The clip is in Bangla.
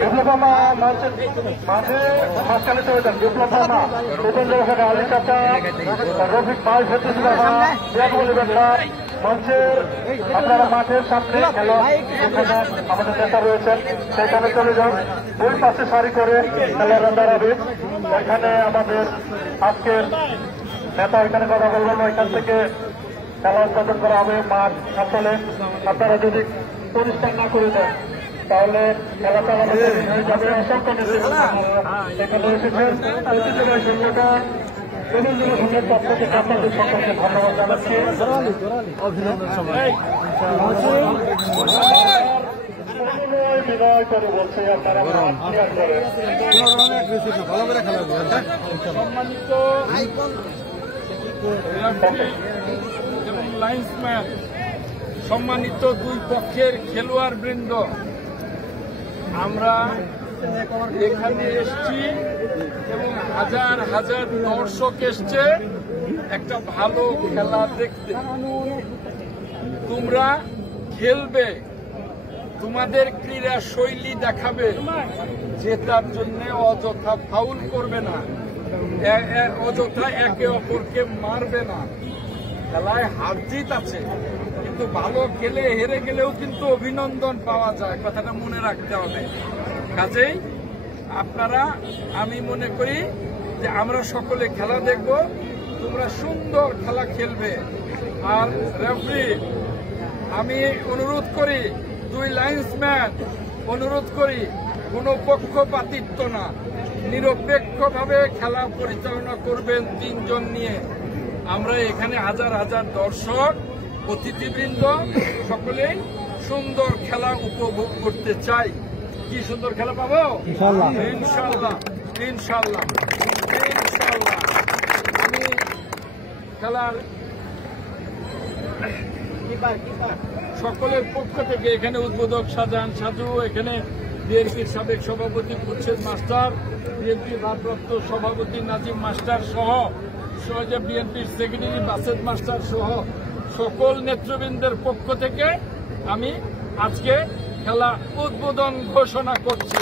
ডিপ্লোমা মাঝে মাঝখানে চলে যান। ডিপ্লোমা উপেন্দ্র হোসেন আলী চাচা, রফিক ভাই, সতীশ বাবা, মঞ্চের আপনারা মাঠের সামনে খেলা আমাদের নেতা রয়েছেন, সেখানে চলে যান। দুই পাশে সারি করে খেলার দাঁড়াবে। এখানে আমাদের আজকের নেতা এখানে কথা বলবেন, এখান থেকে খেলা উদ্বোধন করা হবে। মাঠ আসলে আপনারা যদি পরিষ্কার না করে দেন তাহলে খেলা চালানো হয়ে যাবে। অসংখ্য এখানে এসেছেন প্রতিযোগিতা সংগঠন বিভিন্ন পক্ষ থেকে আপনাদের সকলকে ধন্যবাদ জানাচ্ছি। বিনয় করে বলছে আপনারা লাইন্সম্যান, সম্মানিত দুই পক্ষের খেলোয়াড় বৃন্দ, আমরা এখানে এসছি এবং হাজার হাজার দর্শক এসছে একটা ভালো খেলা দেখতে। তোমরা খেলবে, তোমাদের ক্রীড়া শৈলী দেখাবে, জেতার জন্য অযথা ফাউল করবে না, অযথা একে অপরকে মারবে না। খেলায় হার জিত আছে, কিন্তু ভালো খেলে হেরে গেলেও কিন্তু অভিনন্দন পাওয়া যায়, কথাটা মনে রাখতে হবে। কাজেই আপনারা, আমি মনে করি যে আমরা সকলে খেলা দেখব, তোমরা সুন্দর খেলা খেলবে। আর রেফারি আমি অনুরোধ করি, দুই লাইন্সম্যান অনুরোধ করি, কোনো পক্ষপাতিত্ব না, নিরপেক্ষভাবে খেলা পরিচালনা করবেন তিনজন নিয়ে। আমরা এখানে হাজার হাজার দর্শক, অতিথিবৃন্দ সকলেই সুন্দর খেলা উপভোগ করতে চাই। কি সুন্দর খেলা পাবো ইনশাআল্লাহ, ইনশাআল্লাহ, ইনশাআল্লাহ, ইনশাআল্লাহ। আমি খেলার সকলের পক্ষ থেকে এখানে উদ্বোধক শাহজাহান সাজু, এখানে বিএনপির সাবেক সভাপতি খুরশেদ মাস্টার, বিএনপির ভারপ্রাপ্ত সভাপতি নাজিম মাস্টার সহ বিএনপির সেক্রেটারি বাসেদ মাস্টার সহ সকল নেতৃবৃন্দের পক্ষ থেকে আমি আজকে খেলা উদ্বোধন ঘোষণা করছি।